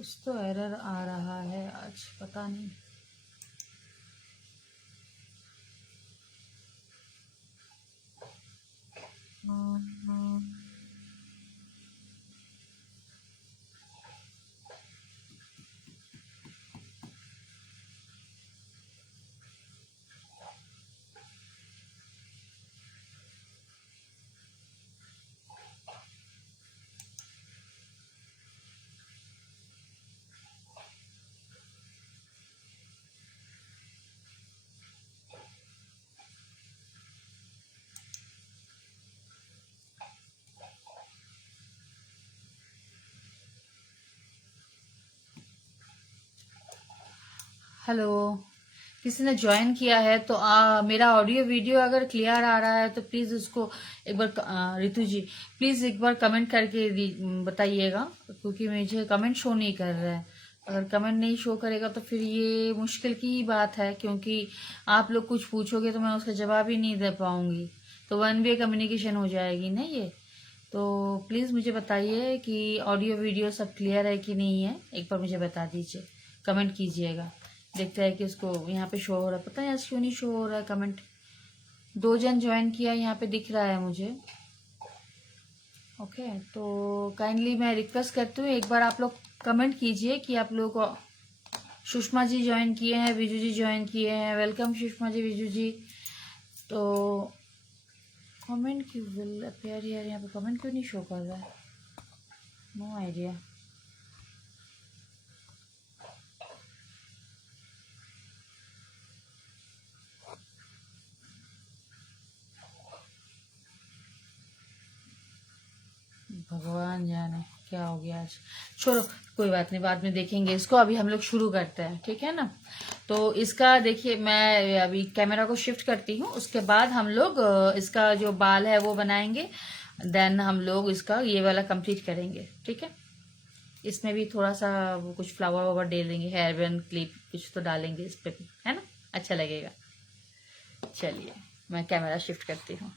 कुछ तो एरर आ रहा है आज, पता नहीं। हेलो, किसी ने ज्वाइन किया है तो मेरा ऑडियो वीडियो अगर क्लियर आ रहा है तो प्लीज़ उसको एक बार रितु जी प्लीज़ एक बार कमेंट करके बताइएगा, क्योंकि मुझे कमेंट शो नहीं कर रहा है। अगर कमेंट नहीं शो करेगा तो फिर ये मुश्किल की बात है, क्योंकि आप लोग कुछ पूछोगे तो मैं उसका जवाब ही नहीं दे पाऊंगी, तो वन वे कम्युनिकेशन हो जाएगी ना ये। तो प्लीज़ मुझे बताइए कि ऑडियो वीडियो सब क्लियर है कि नहीं है, एक बार मुझे बता दीजिए, कमेंट कीजिएगा। देखते हैं कि उसको यहाँ पे शो हो रहा है, पता है क्यों नहीं शो हो रहा है कमेंट। 2 जन ज्वाइन किया यहाँ पे दिख रहा है मुझे। ओके, तो काइंडली मैं रिक्वेस्ट करती हूँ एक बार आप लोग कमेंट कीजिए कि आप लोग को। सुषमा जी ज्वाइन किए हैं, विजू जी ज्वाइन किए हैं, वेलकम सुषमा जी, विजू जी। तो कमेंट क्यों विल अपेयर यार, यहाँ पे कमेंट क्यों नहीं शो कर रहा है, नो आइडिया। भगवान जाने क्या हो गया आज। छोड़ो, कोई बात नहीं, बाद में देखेंगे इसको। अभी हम लोग शुरू करते हैं, ठीक है ना। तो इसका देखिए, मैं अभी कैमरा को शिफ्ट करती हूँ, उसके बाद हम लोग इसका जो बाल है वो बनाएंगे, देन हम लोग इसका ये वाला कंप्लीट करेंगे, ठीक है। इसमें भी थोड़ा सा वो कुछ फ्लावर वावर डालेंगे, हेयर बैंड क्लिप कुछ तो डालेंगे इस पे भी, है ना, अच्छा लगेगा। चलिए मैं कैमरा शिफ्ट करती हूँ।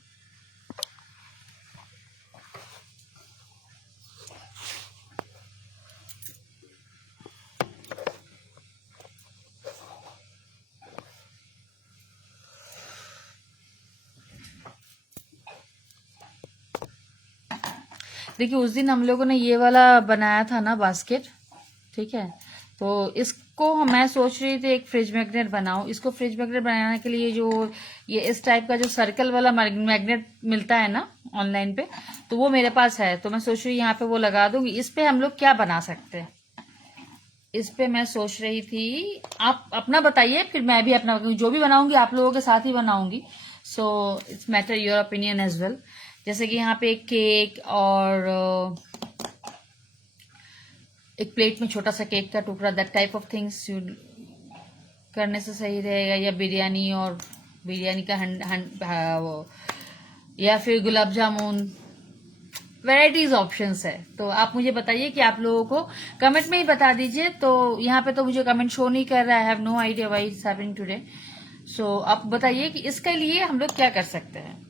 देखिए उस दिन हम लोगों ने ये वाला बनाया था ना बास्केट, ठीक है। तो इसको मैं सोच रही थी एक फ्रिज मैग्नेट बनाऊं। इसको फ्रिज मैग्नेट बनाने के लिए जो ये इस टाइप का जो सर्कल वाला मैग्नेट मिलता है ना ऑनलाइन पे, तो वो मेरे पास है। तो मैं सोच रही यहाँ पे वो लगा दूंगी। इस पे हम लोग क्या बना सकते हैं, इस पे मैं सोच रही थी। आप अपना बताइए, फिर मैं भी अपना, जो भी बनाऊंगी आप लोगों के साथ ही बनाऊंगी। So it's matter your opinion as well. जैसे कि यहाँ पे एक केक और एक प्लेट में छोटा सा केक का टुकड़ा, दैट टाइप ऑफ थिंग्स करने से सही रहेगा, या बिरयानी और बिरयानी का वो, या फिर गुलाब जामुन, वेराइटीज ऑप्शंस है। तो आप मुझे बताइए कि आप लोगों को कमेंट में ही बता दीजिए। तो यहाँ पे तो मुझे कमेंट शो नहीं कर रहा है, have no idea why it's happening today. So आप बताइए कि इसके लिए हम लोग क्या कर सकते हैं।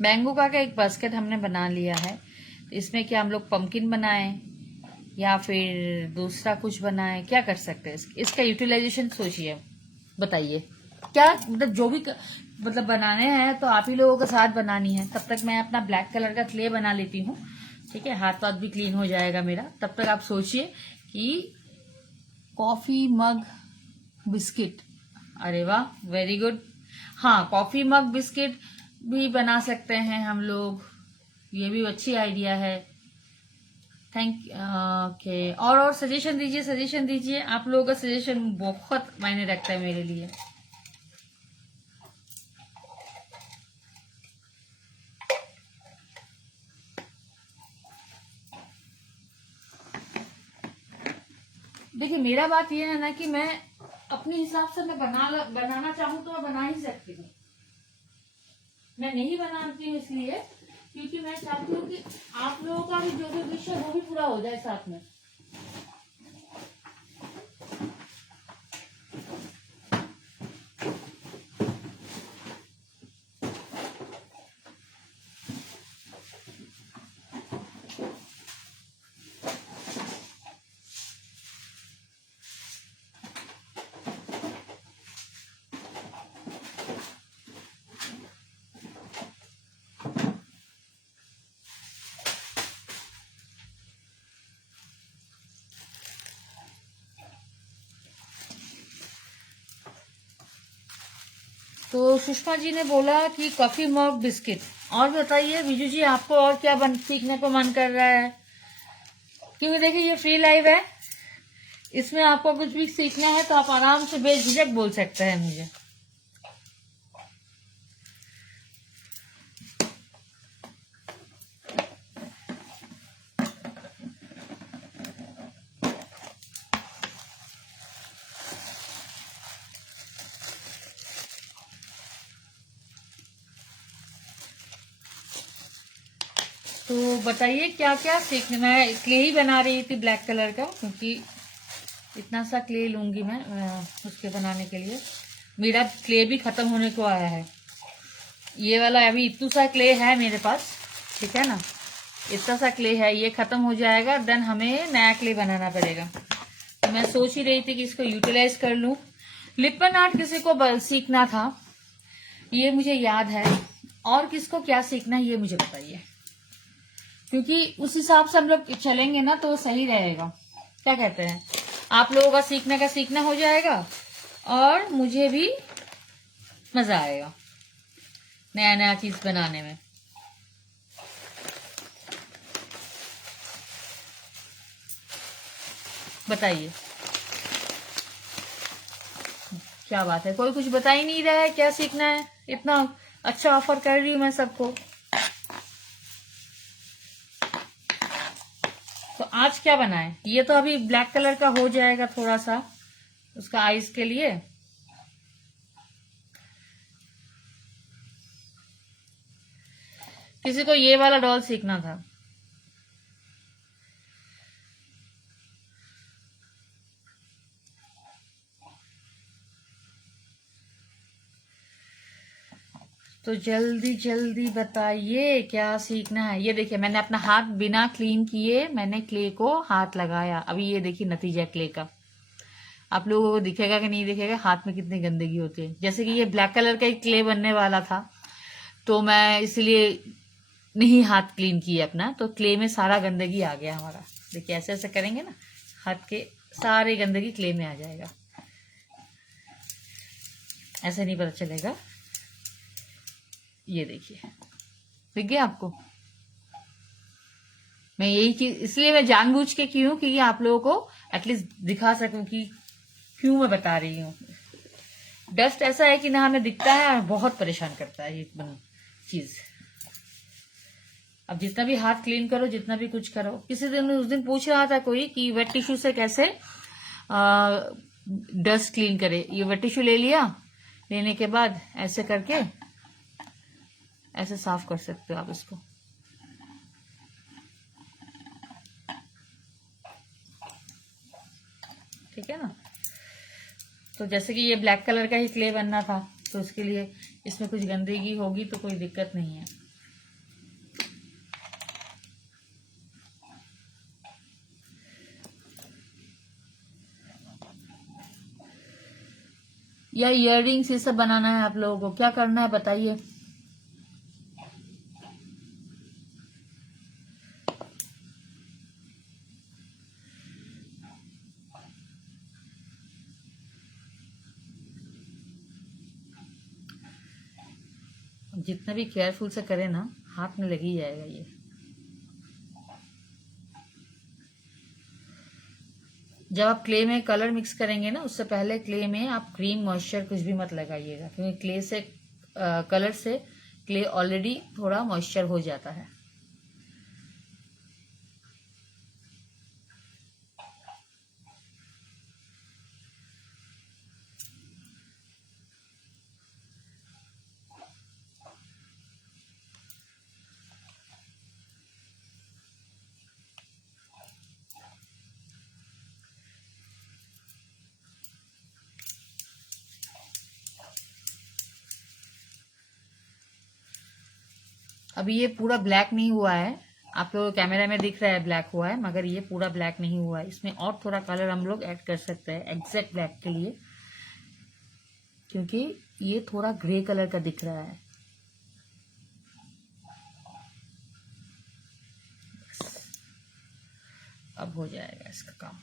मैंगो का एक बास्केट हमने बना लिया है, इसमें क्या हम लोग पंपकिन बनाएं या फिर दूसरा कुछ बनाएं, क्या कर सकते हैं। इसका यूटिलाइजेशन सोचिए, बताइए क्या, मतलब जो भी मतलब बनाने हैं तो आप ही लोगों के साथ बनानी है। तब तक मैं अपना ब्लैक कलर का क्ले बना लेती हूँ, ठीक है, हाथ वाथ भी क्लीन हो जाएगा मेरा। तब तक आप सोचिए कि कॉफी मग बिस्किट, अरे वाह वेरी गुड। हाँ, कॉफी मग बिस्किट भी बना सकते हैं हम लोग, ये भी अच्छी आइडिया है। थैंक ओके, और सजेशन दीजिए, सजेशन दीजिए। आप लोगों का सजेशन बहुत मायने रखता है मेरे लिए। देखिए मेरा बात ये है ना कि मैं अपने हिसाब से मैं बनाना चाहूँ तो मैं बना ही सकती हूँ। मैं नहीं बनाती हूँ इसलिए क्योंकि मैं चाहती हूँ कि आप लोगों का भी जो भी विश है वो भी पूरा हो जाए साथ में। तो सुषमा जी ने बोला कि कॉफी मग बिस्किट। और बताइए विजू जी, आपको और क्या सीखने को मन कर रहा है? क्योंकि देखिए ये फ्री लाइव है, इसमें आपको कुछ भी सीखना है तो आप आराम से बेझिझक बोल सकते हैं मुझे। तो बताइए क्या क्या सीखना। मैं क्ले ही बना रही थी ब्लैक कलर का, क्योंकि इतना सा क्ले लूंगी मैं उसके बनाने के लिए। मेरा क्ले भी खत्म होने को आया है। ये वाला अभी इतना सा क्ले है मेरे पास, ठीक है ना, इतना सा क्ले है, ये खत्म हो जाएगा, देन हमें नया क्ले बनाना पड़ेगा। तो मैं सोच ही रही थी कि इसको यूटिलाइज कर लूं। लिपन आर्ट किसी को सीखना था, ये मुझे याद है। और किसको क्या सीखना है ये मुझे बताइए, क्योंकि उस हिसाब से हम लोग चलेंगे ना तो सही रहेगा। क्या कहते हैं? आप लोगों का सीखना हो जाएगा और मुझे भी मजा आएगा नया नया चीज बनाने में। बताइए क्या बात है, कोई कुछ बता ही नहीं रहा है क्या सीखना है? इतना अच्छा ऑफर कर रही हूं मैं सबको। तो आज क्या बनाए? ये तो अभी ब्लैक कलर का हो जाएगा थोड़ा सा उसका आइज के लिए। किसी को ये वाला डॉल सीखना था। तो जल्दी जल्दी बताइए क्या सीखना है। ये देखिए मैंने अपना हाथ बिना क्लीन किए मैंने क्ले को हाथ लगाया। अभी ये देखिए नतीजा क्ले का। आप लोगों को दिखेगा कि नहीं दिखेगा, हाथ में कितनी गंदगी होती है। जैसे कि ये ब्लैक कलर का एक क्ले बनने वाला था, तो मैं इसलिए नहीं हाथ क्लीन किए अपना, तो क्ले में सारा गंदगी आ गया हमारा। देखिए ऐसे ऐसे करेंगे ना, हाथ के सारे गंदगी क्ले में आ जाएगा। ऐसे नहीं पता चलेगा। ये देखिए दिख गया आपको। मैं यही चीज इसलिए मैं जानबूझ के की हूँ कि आप लोगों को एटलीस्ट दिखा सकूं कि क्यों मैं बता रही हूँ। डस्ट ऐसा है कि ना हमें दिखता है और बहुत परेशान करता है ये चीज। अब जितना भी हाथ क्लीन करो, जितना भी कुछ करो। किसी दिन उस दिन पूछ रहा था कोई कि वेट टिश्यू से कैसे डस्ट क्लीन करे। ये वेट टिश्यू ले लिया, लेने के बाद ऐसे करके ऐसे साफ कर सकते हो आप इसको। ठीक है ना। तो जैसे कि ये ब्लैक कलर का ही क्ले बनना था, तो उसके लिए इसमें कुछ गंदगी होगी तो कोई दिक्कत नहीं है। या इयररिंग्स ये सब बनाना है आप लोगों को, क्या करना है बताइए। जितना भी केयरफुल से करे ना, हाथ में लग ही जाएगा ये। जब आप क्ले में कलर मिक्स करेंगे ना, उससे पहले क्ले में आप क्रीम मॉइस्चर कुछ भी मत लगाइएगा, क्योंकि क्ले से कलर से क्ले ऑलरेडी थोड़ा मॉइस्चर हो जाता है। अभी ये पूरा ब्लैक नहीं हुआ है, आप लोग कैमरा में दिख रहा है ब्लैक हुआ है, मगर ये पूरा ब्लैक नहीं हुआ है। इसमें और थोड़ा कलर हम लोग ऐड कर सकते हैं एग्जैक्ट ब्लैक के लिए, क्योंकि ये थोड़ा ग्रे कलर का दिख रहा है। अब हो जाएगा इसका काम।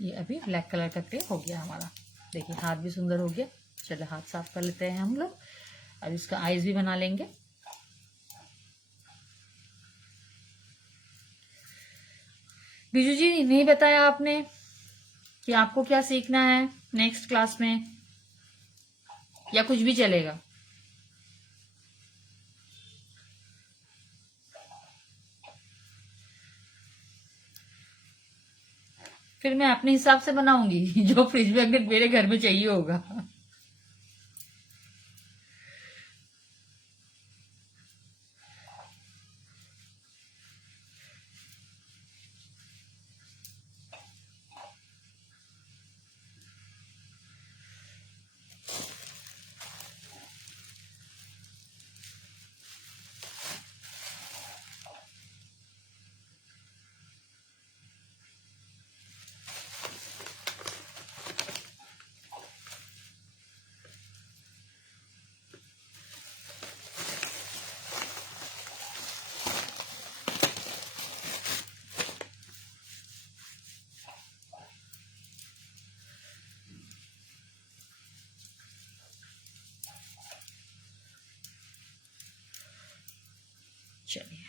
ये अभी ब्लैक कलर का क्ले हो गया हमारा। देखिए हाथ भी सुंदर हो गया। चलो हाथ साफ कर लेते हैं हम लोग। अब इसका आईज भी बना लेंगे। बीजू जी नहीं बताया आपने कि आपको क्या सीखना है नेक्स्ट क्लास में, या कुछ भी चलेगा? फिर मैं अपने हिसाब से बनाऊंगी जो फ्रिज मैग्नेट मेरे घर में चाहिए होगा। चलिए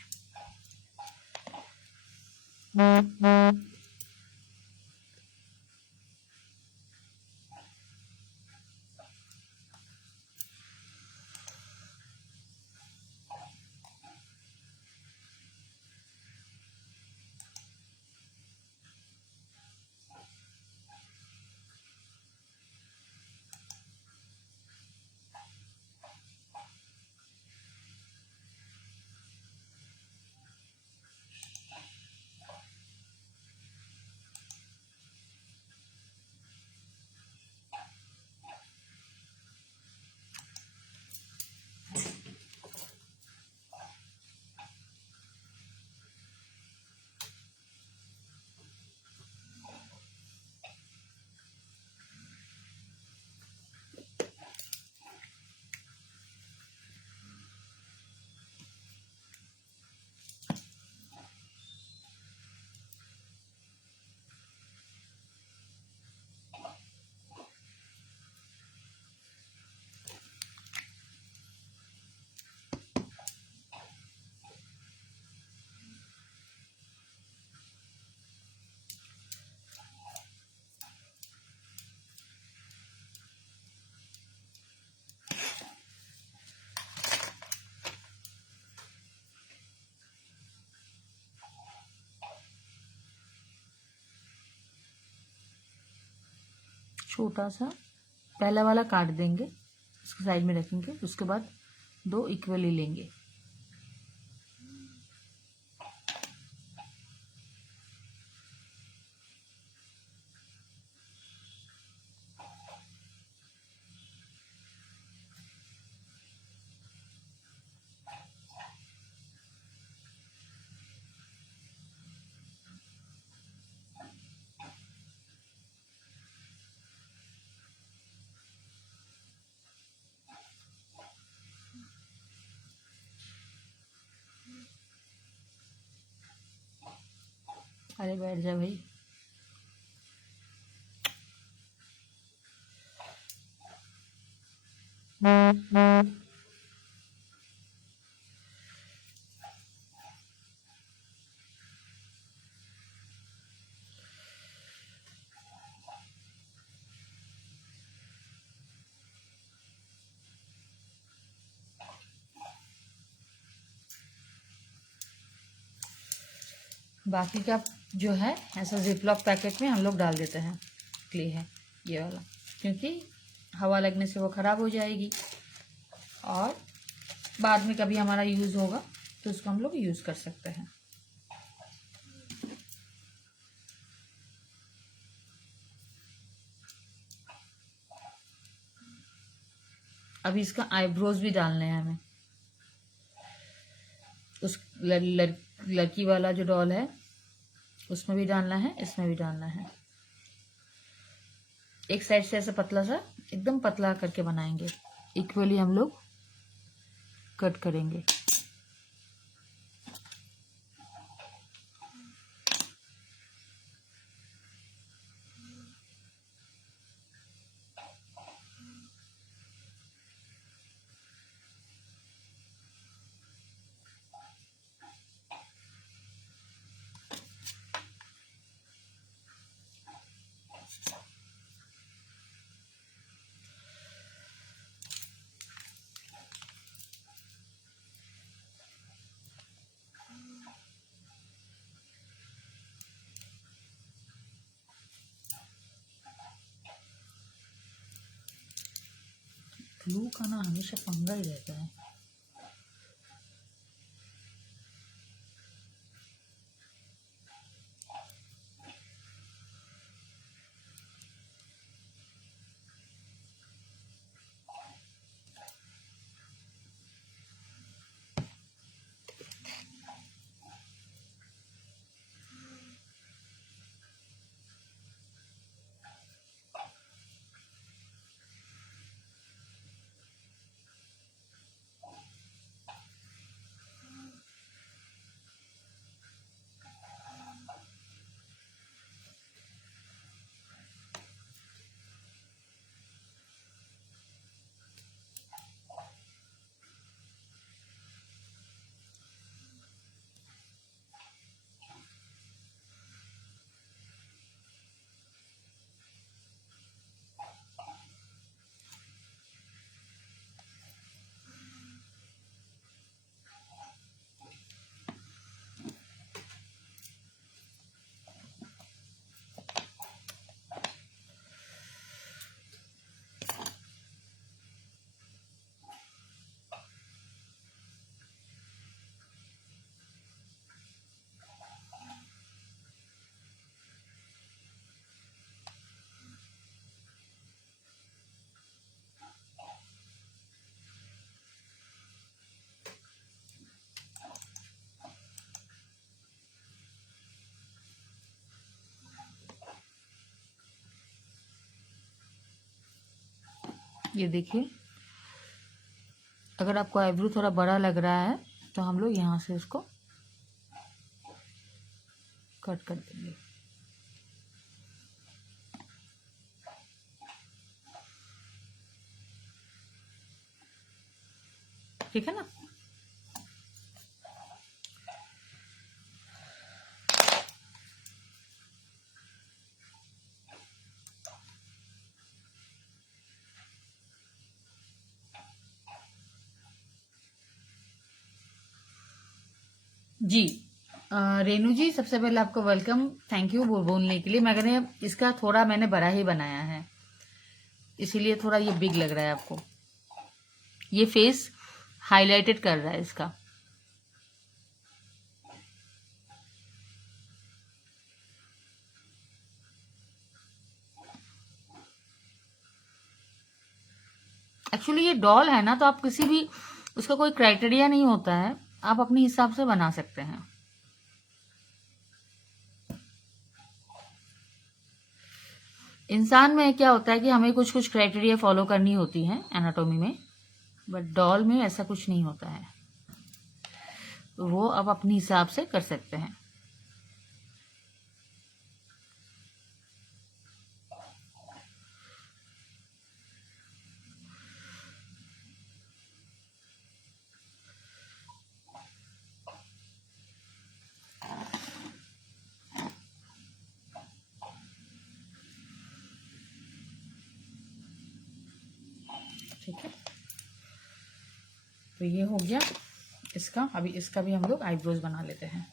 छोटा सा पहला वाला काट देंगे, उसके साइड में रखेंगे। उसके बाद दो इक्वली लेंगे। अरे बैठ जा भाई। बाकी का जो है ऐसा जिपलॉक पैकेट में हम लोग डाल देते हैं। क्ले है ये वाला, क्योंकि हवा लगने से वो ख़राब हो जाएगी और बाद में कभी हमारा यूज़ होगा तो उसको हम लोग यूज़ कर सकते हैं। अभी इसका आईब्रोज भी डालने हैं हमें। उस लड़की वाला जो डॉल है उसमें भी डालना है, इसमें भी डालना है। एक साइड से ऐसे पतला सा एकदम पतला करके बनाएंगे। इक्वली हम लोग कट करेंगे। ग्लू का ना हमेशा पंगा ही रहता है। ये देखिए, अगर आपको आईब्रो थोड़ा बड़ा लग रहा है तो हम लोग यहाँ से इसको कट कर देंगे। ठीक है ना। जी रेनू जी, सबसे पहले आपको वेलकम, थैंक यू बोलने के लिए। मैंने इसका थोड़ा बड़ा ही बनाया है, इसीलिए थोड़ा ये बिग लग रहा है आपको। ये फेस हाईलाइटेड कर रहा है इसका। एक्चुअली ये डॉल है ना, तो आप किसी भी, उसका कोई क्राइटेरिया नहीं होता है, आप अपने हिसाब से बना सकते हैं। इंसान में क्या होता है कि हमें कुछ कुछ क्राइटेरिया फॉलो करनी होती है एनाटॉमी में, बट डॉल में ऐसा कुछ नहीं होता है, वो आप अपने हिसाब से कर सकते हैं। ठीक है, तो ये हो गया इसका। अभी इसका भी हम लोग आईब्रोज बना लेते हैं।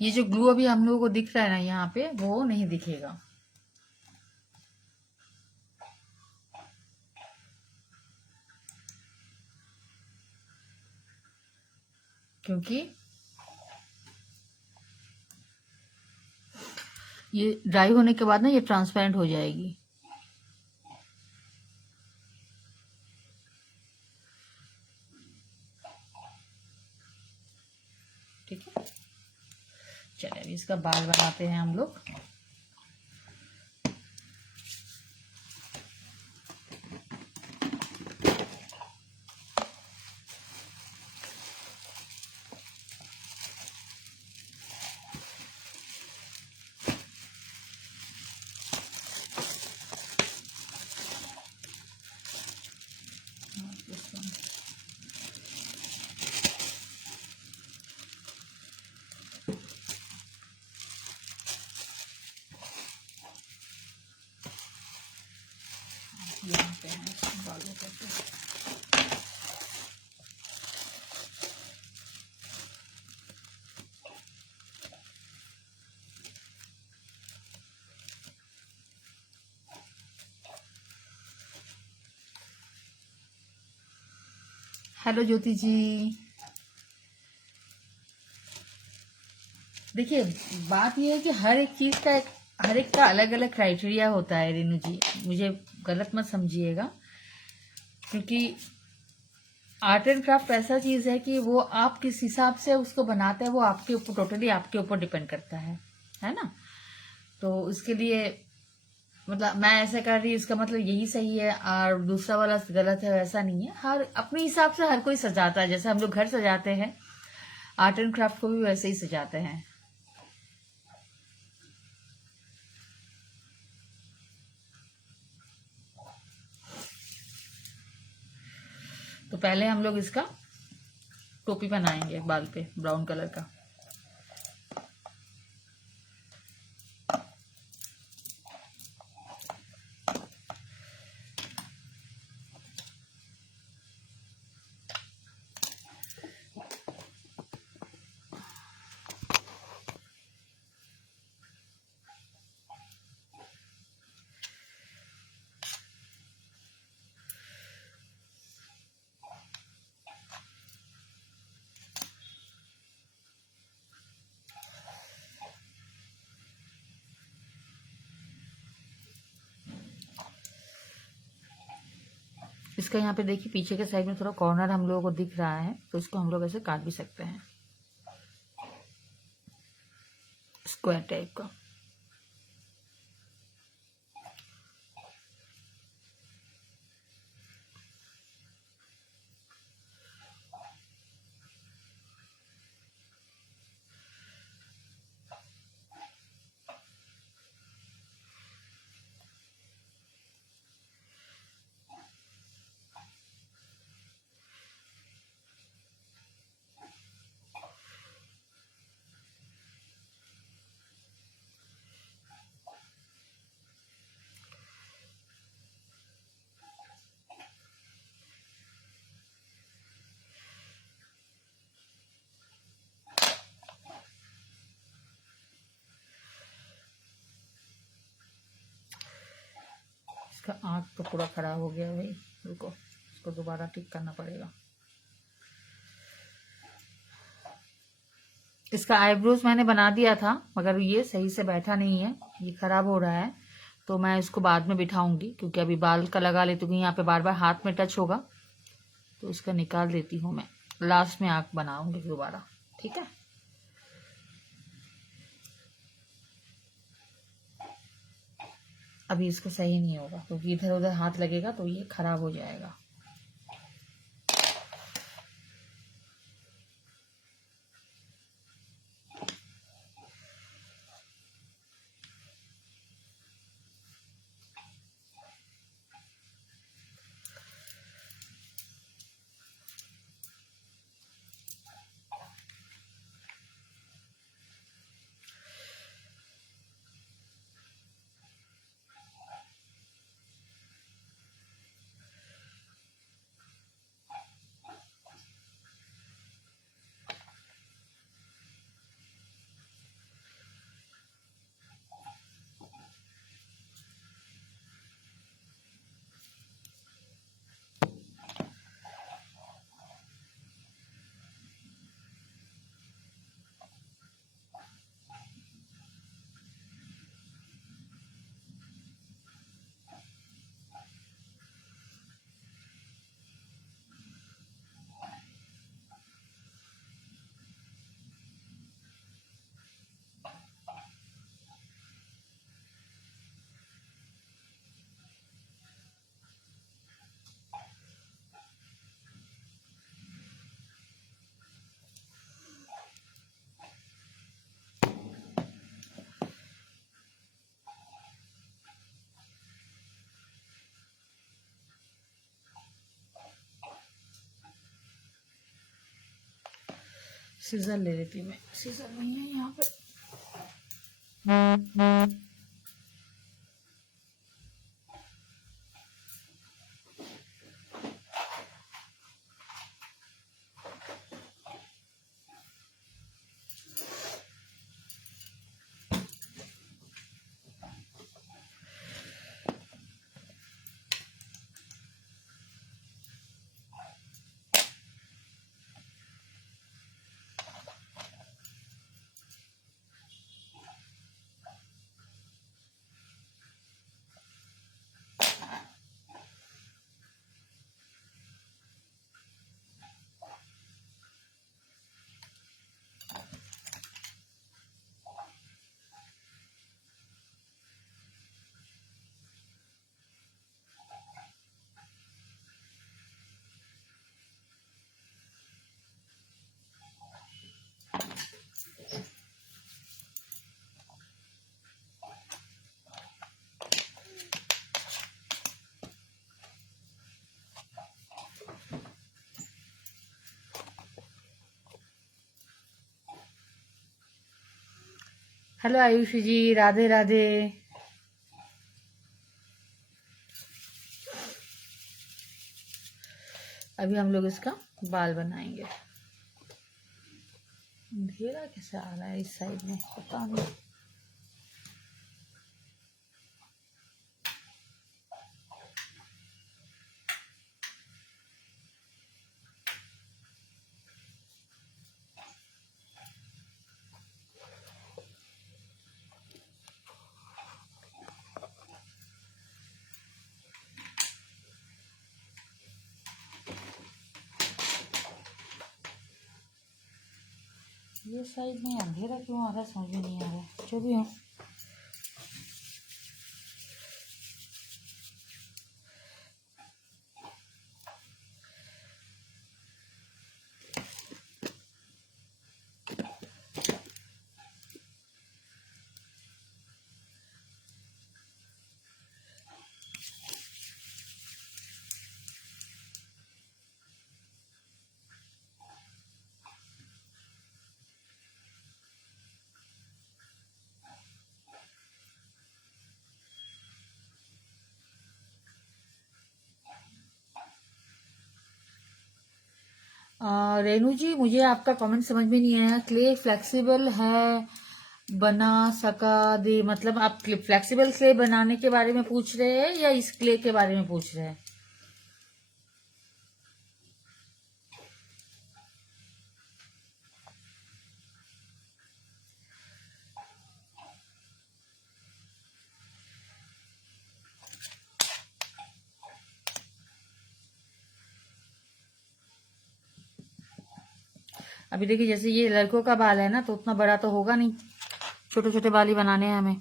ये जो ग्लू अभी हम लोगों को दिख रहा है ना यहाँ पे, वो नहीं दिखेगा। क्योंकि ये ड्राई होने के बाद ना ये ट्रांसपेरेंट हो जाएगी। ठीक है, चलिए अभी इसका बाल बनाते हैं हम लोग। यहाँ पे हैं बालों पे। हेलो ज्योति जी। देखिए बात यह है कि हर एक चीज का हर एक का अलग अलग क्राइटेरिया होता है रेनू जी, मुझे गलत मत समझिएगा। क्योंकि आर्ट एंड क्राफ्ट ऐसा चीज है कि वो आप किस हिसाब से उसको बनाते हैं वो आपके ऊपर, टोटली आपके ऊपर डिपेंड करता है ना। तो उसके लिए मतलब मैं ऐसा कर रही हूँ इसका मतलब यही सही है और दूसरा वाला गलत है, वैसा नहीं है। हर अपने हिसाब से हर कोई सजाता है, जैसे हम लोग घर सजाते हैं आर्ट एंड क्राफ्ट को भी वैसे ही सजाते हैं। तो पहले हम लोग इसका टोपी बनाएंगे बाल पे, ब्राउन कलर का। इसका यहाँ पे देखिए पीछे के साइड में थोड़ा कॉर्नर हम लोगों को दिख रहा है, तो इसको हम लोग ऐसे काट भी सकते हैं स्क्वायर टाइप का। इसका आँख तो पूरा खराब हो गया भाई, रुको इसको दोबारा ठीक करना पड़ेगा। इसका आईब्रोज मैंने बना दिया था मगर ये सही से बैठा नहीं है, ये खराब हो रहा है। तो मैं इसको बाद में बिठाऊंगी क्योंकि अभी बाल का लगा लेती हूँ, यहाँ पे बार बार हाथ में टच होगा, तो इसका निकाल देती हूँ मैं। लास्ट में आँख बनाऊंगी दोबारा, ठीक है। अभी इसको सही नहीं होगा क्योंकि इधर उधर हाथ लगेगा तो ये खराब हो जाएगा। सीजर ले लेती हूँ मैं, सीजर नहीं है यहाँ पे। हेलो आयुषी जी, राधे राधे। अभी हम लोग इसका बाल बनाएंगे। अंधेरा कैसे आ रहा है इस साइड में, पता नहीं। ये साइड में अंधेरा क्यों आ रहा है समझ में नहीं आ रहा है, जो भी हो। रेनू जी, मुझे आपका कमेंट समझ में नहीं आया। क्ले फ्लेक्सिबल है, बना सका दे, मतलब आप फ्लेक्सिबल क्ले बनाने के बारे में पूछ रहे हैं या इस क्ले के बारे में पूछ रहे हैं? अभी देखिए, जैसे ये लड़कों का बाल है ना, तो उतना बड़ा तो होगा नहीं, छोटे छोटे बाल ही बनाने हैं हमें।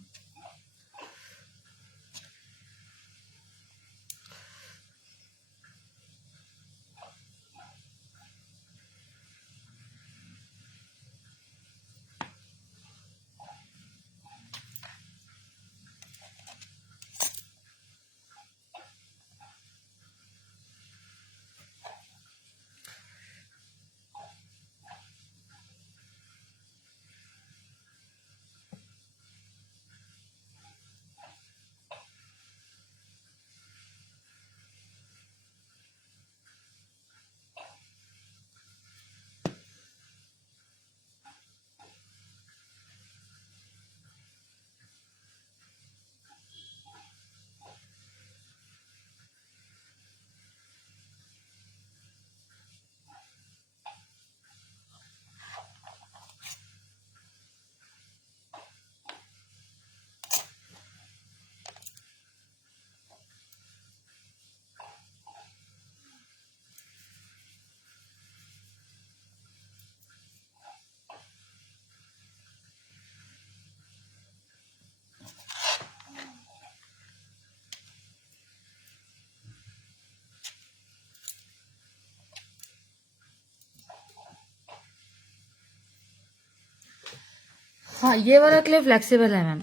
हाँ, ये वाला क्ले फ्लेक्सिबल है मैम।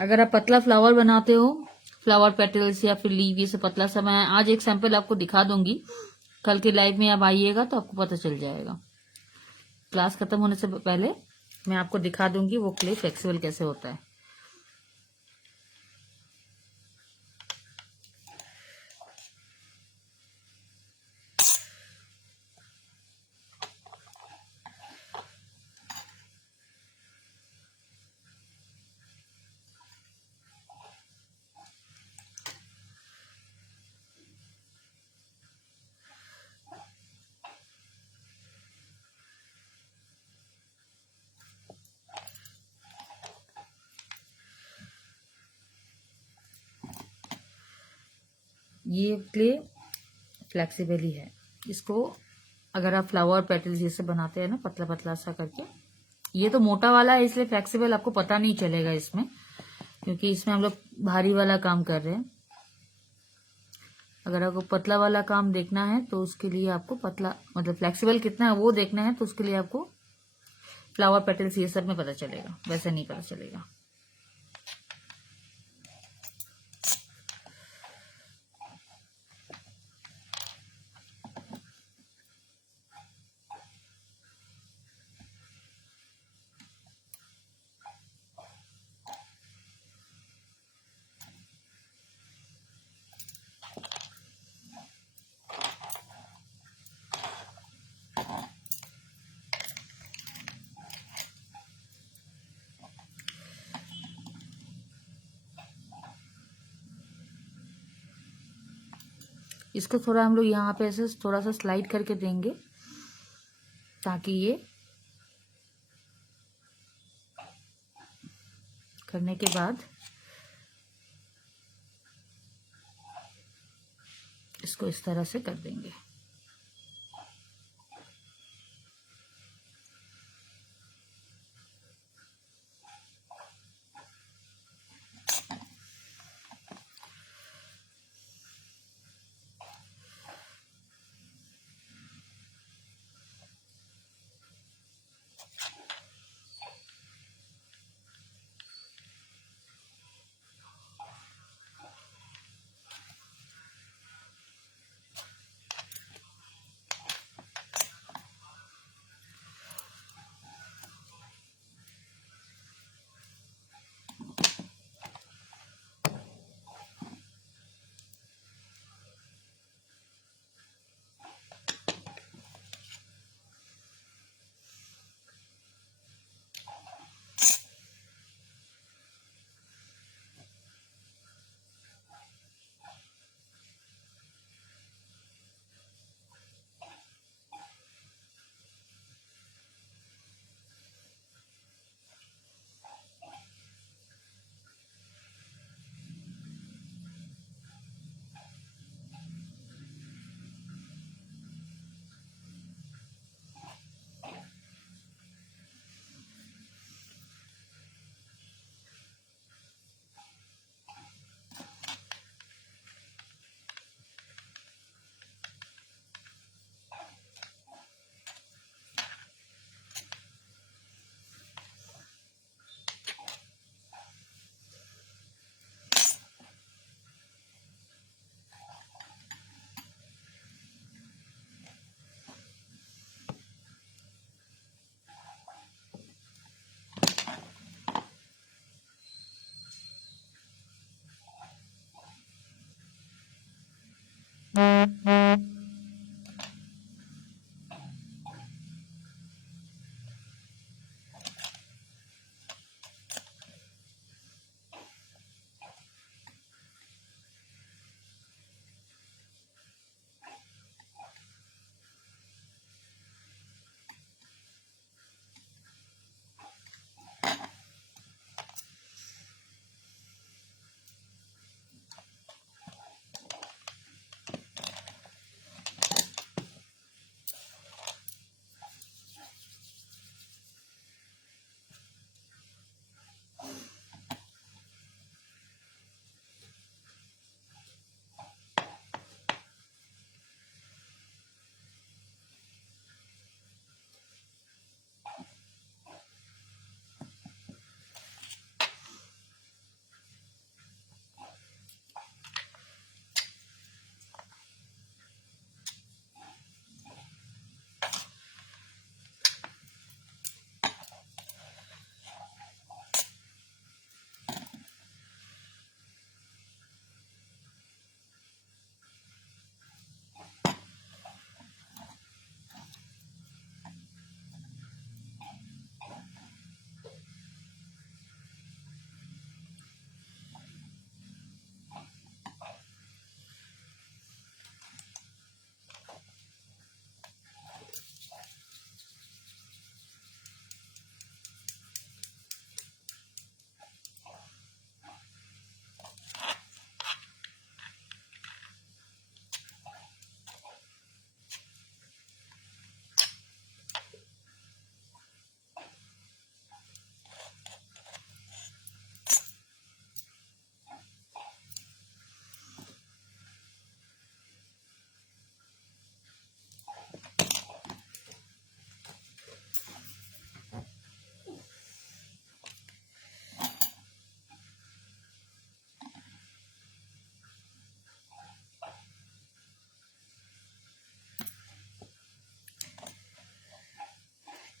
अगर आप पतला फ्लावर बनाते हो, फ्लावर पेटल्स या फिर लीव, ये सब पतला सा, मैं आज एक सैंपल आपको दिखा दूंगी। कल के लाइव में आप आइएगा तो आपको पता चल जाएगा। क्लास खत्म होने से पहले मैं आपको दिखा दूंगी वो क्ले फ्लेक्सिबल कैसे होता है। ये क्ले फ्लेक्सिबल ही है। इसको अगर आप फ्लावर पेटल्स जैसे बनाते हैं ना, पतला पतला सा करके, ये तो मोटा वाला है इसलिए फ्लेक्सिबल आपको पता नहीं चलेगा इसमें, क्योंकि इसमें हम लोग भारी वाला काम कर रहे हैं। अगर आपको पतला वाला काम देखना है तो उसके लिए आपको पतला मतलब फ्लेक्सिबल कितना है वो देखना है, तो उसके लिए आपको फ्लावर पेटल्स ये सब में पता चलेगा, वैसे नहीं पता चलेगा। इसको थोड़ा हम लोग यहाँ पे ऐसे थोड़ा सा स्लाइड करके देंगे ताकि ये करने के बाद इसको इस तरह से कर देंगे।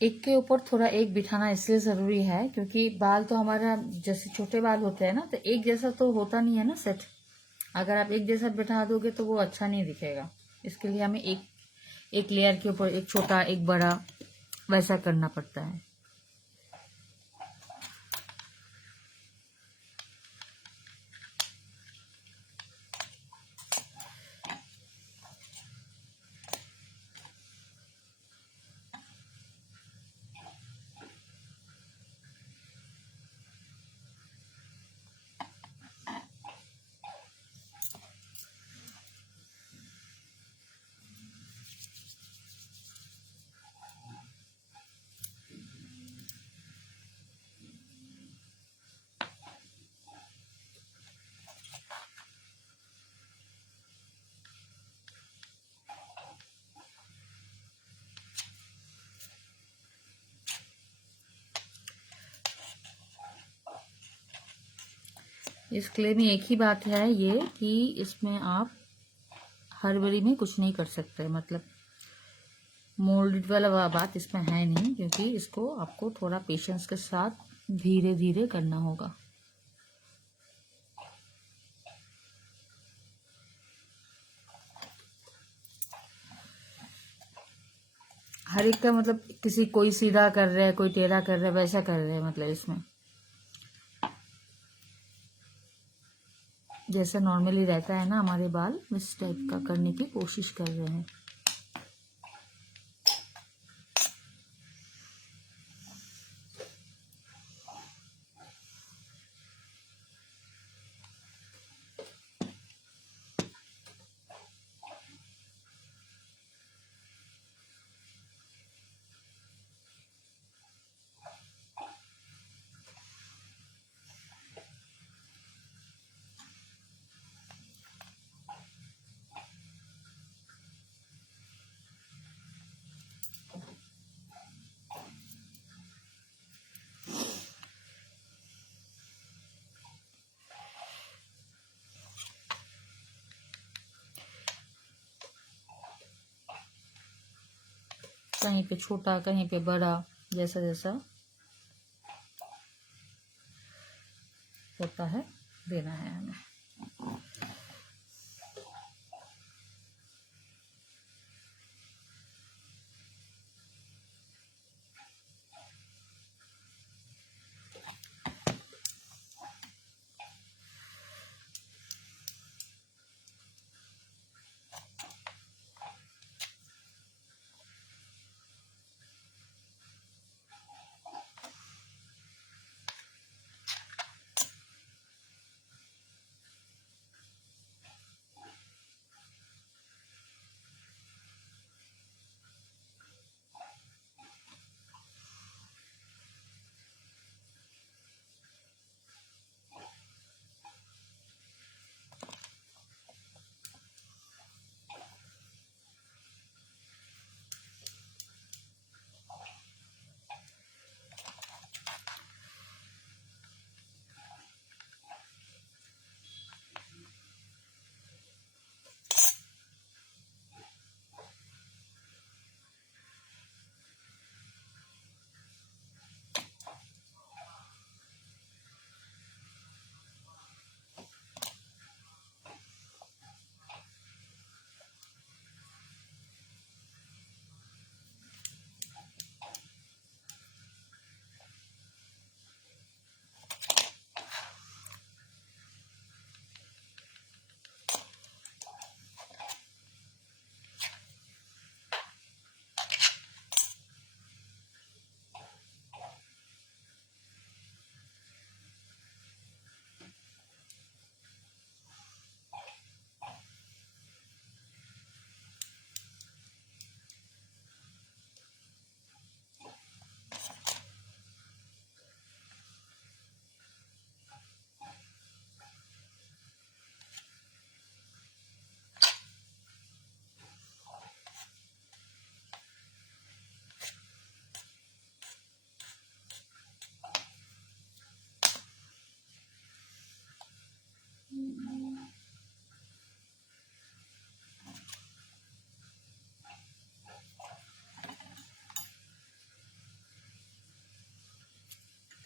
एक के ऊपर थोड़ा एक बिठाना इसलिए ज़रूरी है क्योंकि बाल तो हमारा जैसे छोटे बाल होते हैं ना, तो एक जैसा तो होता नहीं है ना सेट। अगर आप एक जैसा बिठा दोगे तो वो अच्छा नहीं दिखेगा। इसके लिए हमें एक लेयर के ऊपर एक छोटा एक बड़ा वैसा करना पड़ता है। इस क्ले में एक ही बात है ये कि इसमें आप हड़बड़ी में कुछ नहीं कर सकते, मतलब मोल्ड वाला बात इसमें है नहीं, क्योंकि इसको आपको थोड़ा पेशेंस के साथ धीरे धीरे करना होगा। हर एक का मतलब किसी कोई सीधा कर रहा है, कोई टेढ़ा कर रहा है, वैसा कर रहे हैं, मतलब इसमें जैसा नॉर्मली रहता है ना हमारे बाल, इस टाइप का करने की कोशिश कर रहे हैं। कहीं पे छोटा, कहीं पे बड़ा, जैसा जैसा होता है देना है हमें।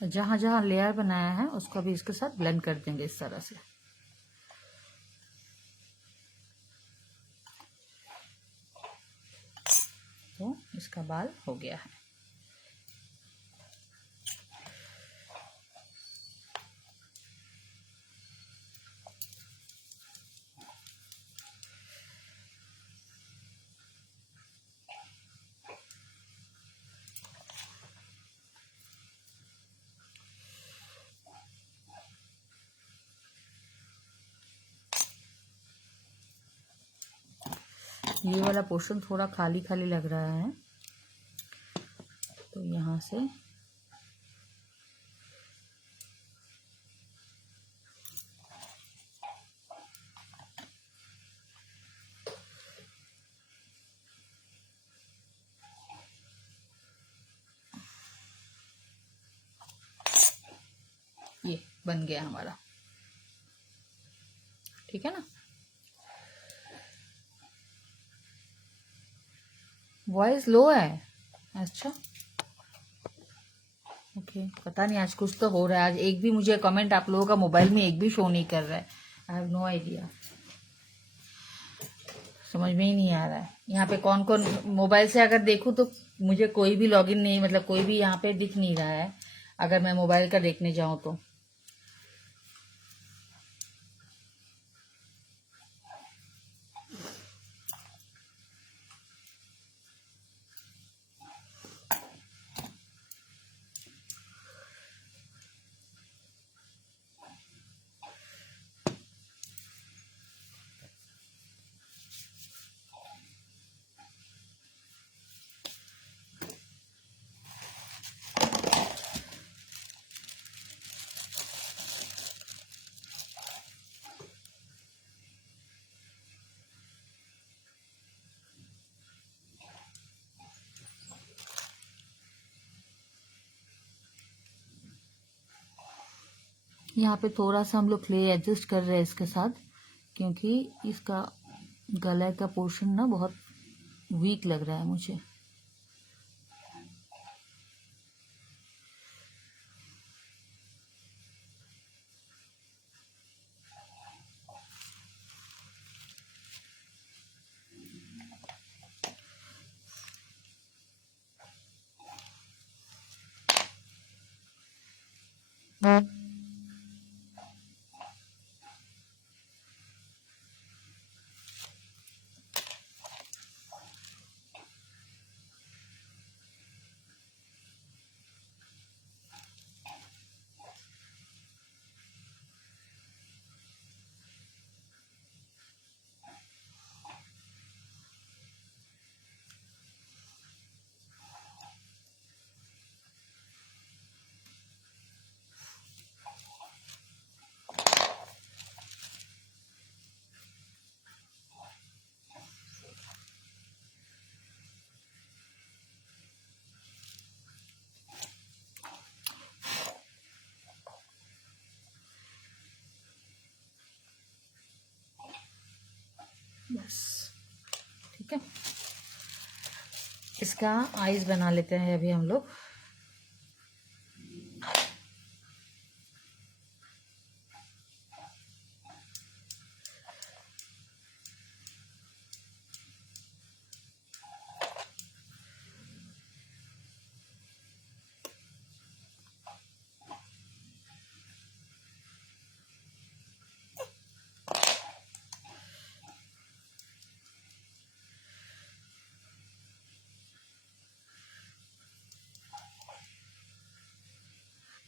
जहाँ जहाँ लेयर बनाया है उसको अभी इसके साथ ब्लेंड कर देंगे इस तरह से। तो इसका बाल हो गया है। ये वाला पोर्शन थोड़ा खाली खाली लग रहा है, तो यहाँ से ये बन गया हमारा। ठीक है ना। वॉइस लो है। अच्छा ओके, पता नहीं आज कुछ तो हो रहा है। आज एक भी मुझे कमेंट आप लोगों का मोबाइल में एक भी शो नहीं कर रहा है। आई हैव नो आइडिया, समझ में ही नहीं आ रहा है। यहाँ पे कौन कौन मोबाइल से अगर देखूँ तो मुझे कोई भी लॉगिन नहीं, मतलब कोई भी यहाँ पे दिख नहीं रहा है अगर मैं मोबाइल का देखने जाऊँ तो। यहाँ पे थोड़ा सा हम लोग क्ले एडजस्ट कर रहे हैं इसके साथ, क्योंकि इसका गला का पोर्शन ना बहुत वीक लग रहा है मुझे। बस ठीक है। इसका आईज बना लेते हैं अभी हम लोग।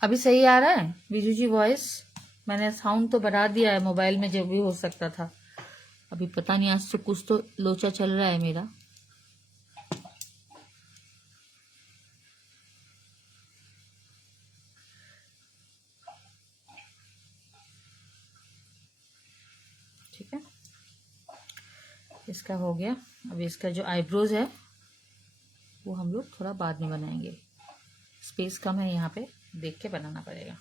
अभी सही आ रहा है बीजू जी वॉइस? मैंने साउंड तो बढ़ा दिया है मोबाइल में, जो भी हो सकता था। अभी पता नहीं, आज से कुछ तो लोचा चल रहा है मेरा। ठीक है, इसका हो गया। अभी इसका जो आईब्रोज है वो हम लोग थोड़ा बाद में बनाएंगे। स्पेस कम है यहाँ पे, देख के बनाना पड़ेगा।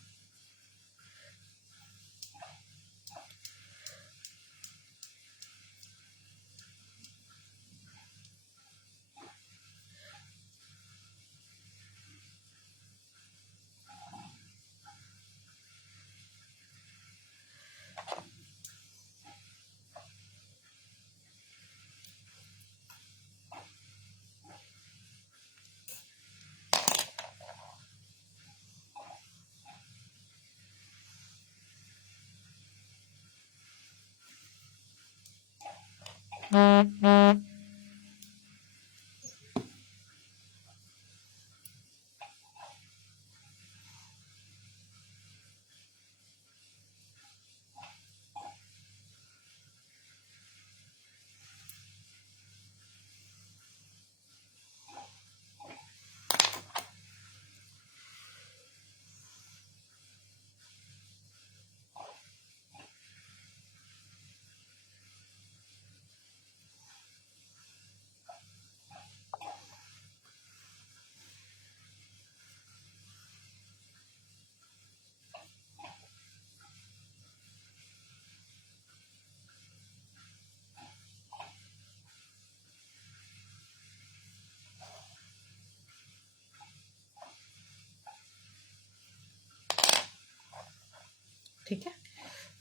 ठीक है,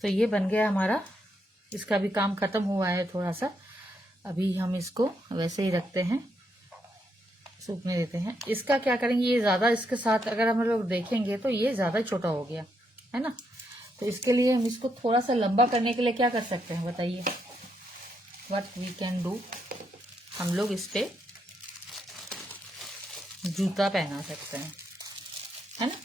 तो ये बन गया हमारा। इसका भी काम खत्म हुआ है थोड़ा सा। अभी हम इसको वैसे ही रखते हैं, सूखने देते हैं। इसका क्या करेंगे, ये ज़्यादा इसके साथ अगर हम लोग देखेंगे तो ये ज़्यादा छोटा हो गया है ना। तो इसके लिए हम इसको थोड़ा सा लंबा करने के लिए क्या कर सकते हैं बताइए, व्हाट वी कैन डू। हम लोग इस पे जूता पहना सकते हैं, है ना।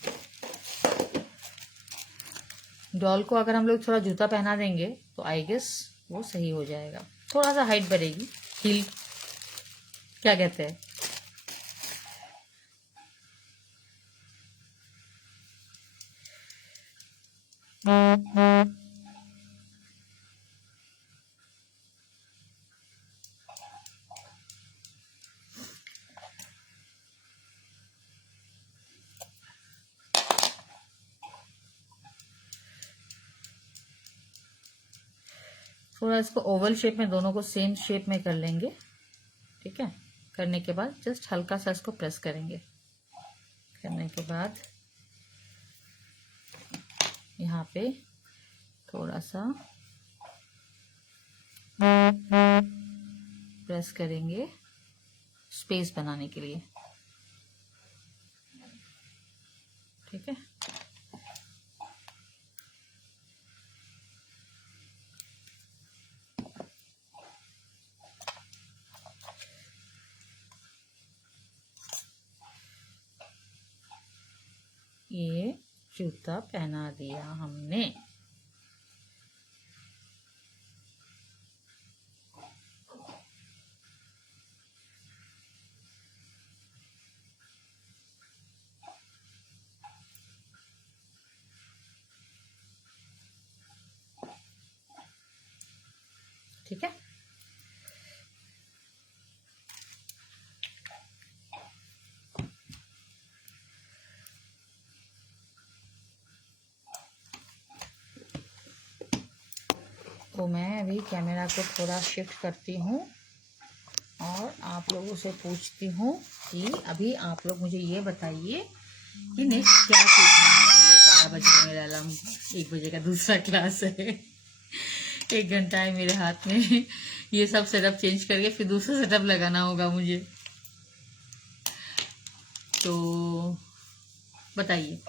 डॉल को अगर हम लोग थोड़ा जूता पहना देंगे तो आई गेस वो सही हो जाएगा। थोड़ा सा हाइट बढ़ेगी, हील क्या कहते हैं। थोड़ा इसको ओवल शेप में, दोनों को सेम शेप में कर लेंगे। ठीक है, करने के बाद जस्ट हल्का सा इसको प्रेस करेंगे। करने के बाद यहाँ पे थोड़ा सा प्रेस करेंगे स्पेस बनाने के लिए। ठीक है, ये जूता पहना दिया हमने। ठीक है, तो मैं अभी कैमरा को थोड़ा शिफ्ट करती हूँ और आप लोगों से पूछती हूँ कि अभी आप लोग मुझे ये बताइए कि नेक्स्ट क्या सीखना है। 12 बज गए, मेरा अलार्म 1 बजे का दूसरा क्लास है। 1 घंटा है मेरे हाथ में। ये सब सेटअप चेंज करके फिर दूसरा सेटअप लगाना होगा मुझे। तो बताइए,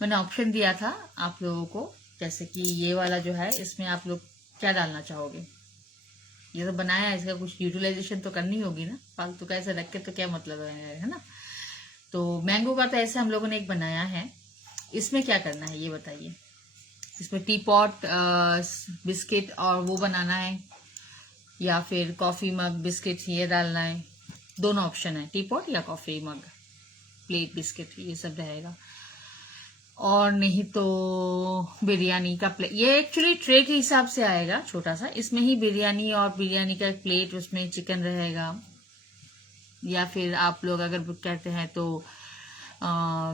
मैंने ऑप्शन दिया था आप लोगों को, जैसे कि ये वाला जो है, इसमें आप लोग क्या डालना चाहोगे। ये तो बनाया है, इसका कुछ यूटिलाइजेशन तो करनी होगी ना, फालतू का ऐसे रख के तो क्या मतलब है ना। तो मैंगो का तो ऐसे हम लोगों ने एक बनाया है, इसमें क्या करना है ये बताइए। इसमें टी पॉट, बिस्किट और वो बनाना है, या फिर कॉफी मग बिस्किट ये डालना है। दोनों ऑप्शन है, टी पॉट या कॉफी मग, प्लेट बिस्किट, ये सब रहेगा। और नहीं तो बिरयानी का प्लेट, ये एक्चुअली ट्रे के हिसाब से आएगा छोटा सा। इसमें ही बिरयानी और बिरयानी का एक प्लेट, उसमें चिकन रहेगा। या फिर आप लोग अगर कहते हैं तो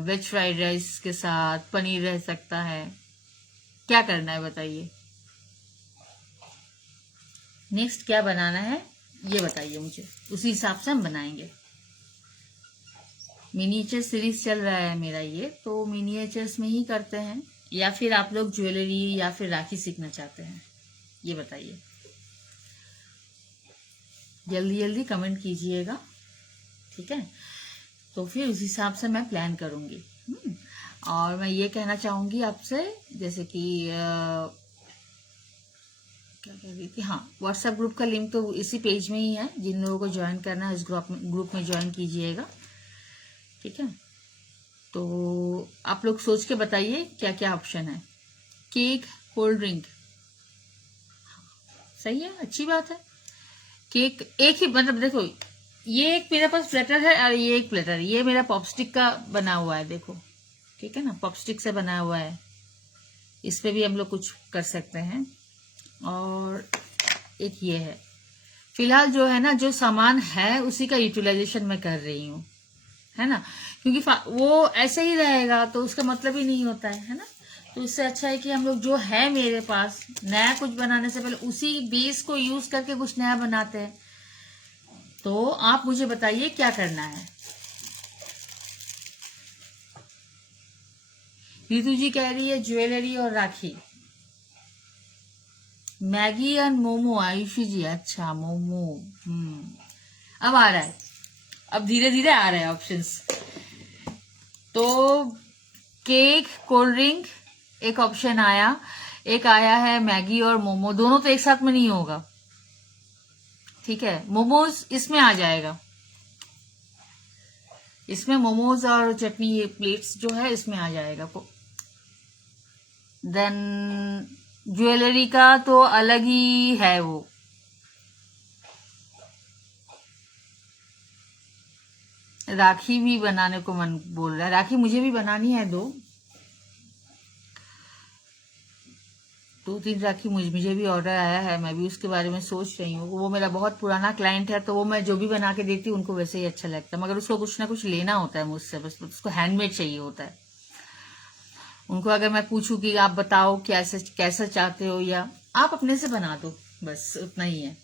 वेज फ्राइड राइस के साथ पनीर रह सकता है। क्या करना है बताइए, नेक्स्ट क्या बनाना है ये बताइए मुझे, उसी हिसाब से हम बनाएंगे। मिनिएचर सीरीज चल रहा है मेरा ये, तो मिनिएचर्स में ही करते हैं। या फिर आप लोग ज्वेलरी या फिर राखी सीखना चाहते हैं, ये बताइए। जल्दी जल्दी कमेंट कीजिएगा, ठीक है। तो फिर उस हिसाब से मैं प्लान करूंगी। और मैं ये कहना चाहूंगी आपसे, जैसे कि क्या कह रही थी, हाँ, व्हाट्सएप ग्रुप का लिंक तो इसी पेज में ही है। जिन लोगों को ज्वाइन करना है इस ग्रुप में ज्वाइन कीजिएगा, ठीक है। तो आप लोग सोच के बताइए क्या क्या ऑप्शन है। केक, कोल्ड ड्रिंक, सही है, अच्छी बात है। केक एक ही, मतलब देखो, ये एक मेरे पास प्लेटर है और ये एक प्लेटर, ये मेरा पॉपस्टिक का बना हुआ है, देखो, ठीक है ना, पॉपस्टिक से बना हुआ है। इस पे भी हम लोग कुछ कर सकते हैं। और एक ये है, फिलहाल जो है ना, जो सामान है उसी का यूटिलाइजेशन मैं कर रही हूँ, है ना, क्योंकि वो ऐसे ही रहेगा तो उसका मतलब ही नहीं होता है ना। तो इससे अच्छा है कि हम लोग जो है मेरे पास, नया कुछ बनाने से पहले उसी बेस को यूज करके कुछ नया बनाते हैं। तो आप मुझे बताइए क्या करना है। रितु जी कह रही है ज्वेलरी और राखी। मैगी एंड मोमो, आयुषी जी, अच्छा मोमो, अब आ रहा है, अब धीरे धीरे आ रहे हैं ऑप्शंस। तो केक, कोल्ड ड्रिंक एक ऑप्शन आया, एक आया है मैगी और मोमो, दोनों तो एक साथ में नहीं होगा, ठीक है। मोमोज इसमें आ जाएगा, इसमें मोमोज और चटनी, ये प्लेट्स जो है इसमें आ जाएगा। देन ज्वेलरी का तो अलग ही है वो, राखी भी बनाने को मन बोल रहा है, राखी मुझे भी बनानी है, दो तीन राखी मुझे भी ऑर्डर आया है, मैं भी उसके बारे में सोच रही हूँ। वो मेरा बहुत पुराना क्लाइंट है, तो वो मैं जो भी बना के देती हूँ उनको वैसे ही अच्छा लगता है, मगर उसको कुछ ना कुछ लेना होता है मुझसे, बस उसको हैंडमेड चाहिए होता है। उनको अगर मैं पूछूं कि आप बताओ कैसे कैसा चाहते हो, या आप अपने से बना दो, बस उतना ही है,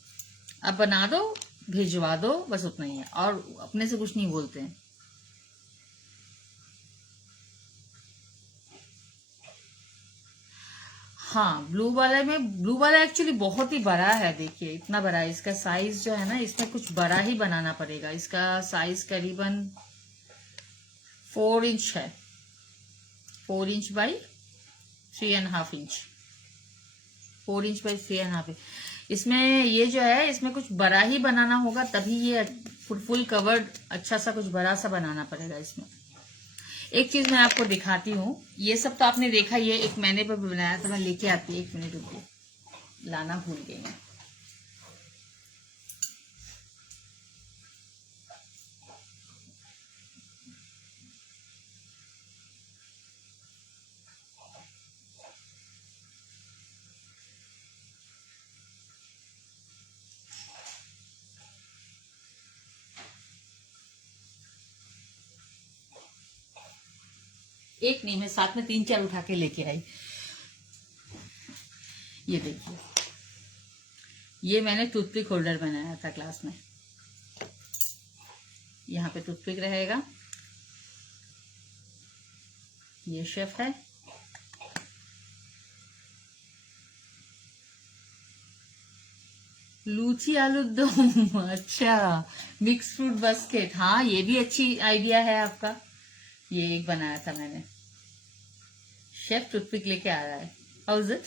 आप बना दो भिजवा दो, बस उतना ही है, और अपने से कुछ नहीं बोलते हैं। हाँ, ब्लू वाला एक्चुअली बहुत ही बड़ा है, देखिए इतना बड़ा है, इसका साइज जो है ना, इसमें कुछ बड़ा ही बनाना पड़ेगा। इसका साइज करीबन 4 इंच है, 4 inch by 3.5 inch, 4 inch by 3.5 inch. इसमें ये जो है, इसमें कुछ बड़ा ही बनाना होगा, तभी ये फुल कवर्ड अच्छा सा कुछ बड़ा सा बनाना पड़ेगा इसमें। एक चीज मैं आपको दिखाती हूँ, ये सब तो आपने देखा, ये एक मैंने पर बनाया था, मैं लेके आती, 1 मिनट रुको, लाना भूल गई मैं। एक नहीं, मैं साथ में 3-4 उठा के लेके आई। ये देखिए, ये मैंने टूथपिक होल्डर बनाया था क्लास में, यहाँ पे टूथपिक रहेगा, ये शेफ है, लूची आलू दम अच्छा, मिक्स फ्रूट बास्केट, हाँ ये भी अच्छी आइडिया है आपका। ये एक बनाया था मैंने, शेफ टूथपिक लेके आ रहा है, हाउ इज इट।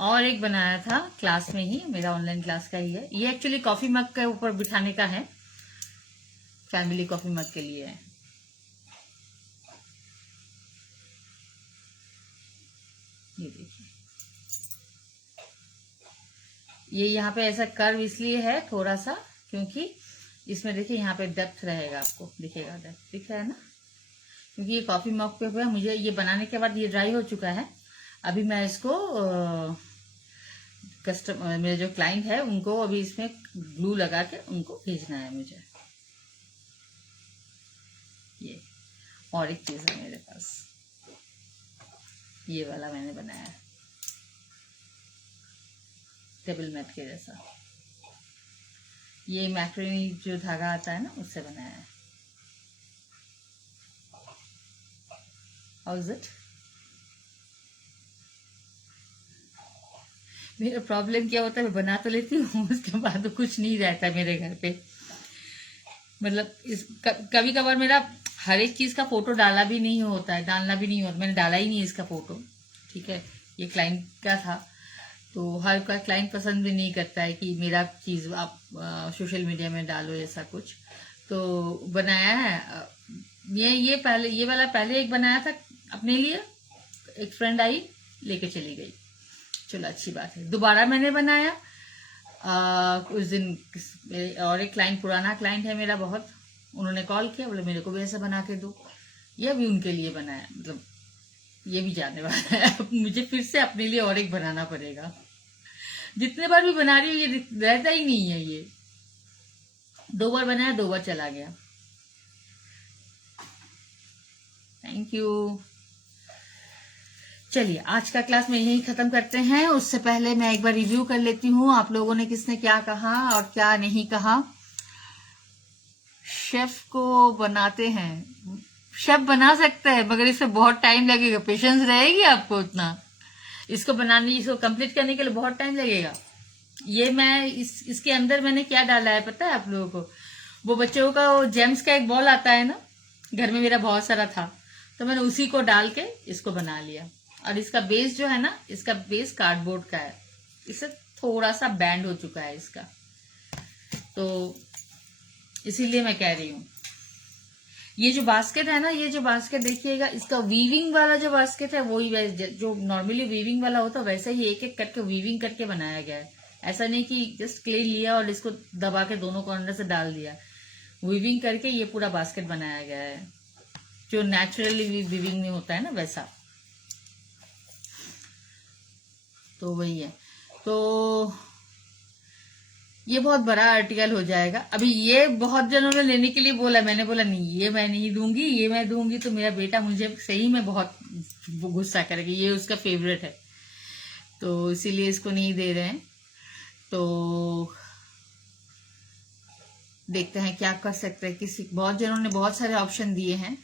और एक बनाया था क्लास में ही, मेरा ऑनलाइन क्लास का ही है, ये एक्चुअली कॉफी मग के ऊपर बिठाने का है, फैमिली कॉफी मग के लिए है। ये देखिए, ये यहाँ पे ऐसा कर्व इसलिए है थोड़ा सा, क्योंकि इसमें देखिए यहाँ पे डेप्थ रहेगा, आपको दिखेगा, डेप्थ दिख रहा है ना, क्योंकि ये कॉफी मग पे हुआ है। मुझे ये बनाने के बाद ये ड्राई हो चुका है, अभी मैं इसको मेरे जो क्लाइंट है उनको अभी इसमें ग्लू लगा के उनको भेजना है मुझे। ये और एक चीज है मेरे पास, ये वाला मैंने बनाया है, टेबल मैट के जैसा, ये मैक्रोनी जो धागा आता है ना, उससे बनाया है। How is it. मेरा प्रॉब्लम क्या होता है, मैं बना तो लेती हूँ, उसके बाद तो कुछ नहीं रहता मेरे घर पे, मतलब इस कभी कभार मेरा हर एक चीज का फोटो डालना भी नहीं होता है, मैंने डाला ही नहीं इसका फोटो, ठीक है। ये क्लाइंट का था, तो हर कोई क्लाइंट पसंद भी नहीं करता है कि मेरा चीज़ आप सोशल मीडिया में डालो ऐसा कुछ। तो बनाया है। ये पहले, ये वाला पहले एक बनाया था अपने लिए, एक फ्रेंड आई लेके चली गई, चलो अच्छी बात है। दोबारा मैंने बनाया उस दिन और एक क्लाइंट, पुराना क्लाइंट है मेरा बहुत, उन्होंने कॉल किया, बोले मेरे को भी ऐसा बना के दो। ये भी उनके लिए बनाया, मतलब ये भी जाने वाला है। मुझे फिर से अपने लिए और एक बनाना पड़ेगा। जितने बार भी बना रही हूँ ये रहता ही नहीं है। ये 2 बार बनाया, 2 बार चला गया। Thank you. चलिए आज का क्लास में यही खत्म करते हैं। उससे पहले मैं एक बार रिव्यू कर लेती हूँ, आप लोगों ने किसने क्या कहा और क्या नहीं कहा। शेफ को बनाते हैं, शेफ बना सकता है मगर इसमें बहुत टाइम लगेगा, पेशेंस रहेगी आपको उतना, इसको बनाने, इसको कंप्लीट करने के लिए बहुत टाइम लगेगा। ये मैं इसके अंदर मैंने क्या डाला है पता है आप लोगों को? वो बच्चों का वो जेम्स का एक बॉल आता है ना, घर में मेरा बहुत सारा था, तो मैंने उसी को डाल के इसको बना लिया। और इसका बेस जो है ना, इसका बेस कार्डबोर्ड का है, इससे थोड़ा सा बैंड हो चुका है इसका, तो इसीलिए मैं कह रही हूँ। ये जो बास्केट है ना, ये जो बास्केट देखिएगा, इसका वीविंग वाला जो बास्केट है वही जो नॉर्मली वीविंग वाला होता है वैसे ही एक एक करके वीविंग करके बनाया गया है। ऐसा नहीं कि जस्ट क्ले लिया और इसको दबा के दोनों कॉर्नर से डाल दिया, वीविंग करके ये पूरा बास्केट बनाया गया है, जो नेचुरली वीविंग में होता है ना वैसा। तो वही है। तो ये बहुत बड़ा आर्टिकल हो जाएगा। अभी ये बहुत जनों ने लेने के लिए बोला, मैंने बोला नहीं, ये मैं नहीं दूंगी, ये मैं दूंगी तो मेरा बेटा मुझे सही में बहुत गुस्सा करेगा, ये उसका फेवरेट है, तो इसीलिए इसको नहीं दे रहे हैं। तो देखते हैं क्या कर सकते हैं। किसी, बहुत जनों ने बहुत सारे ऑप्शन दिए हैं,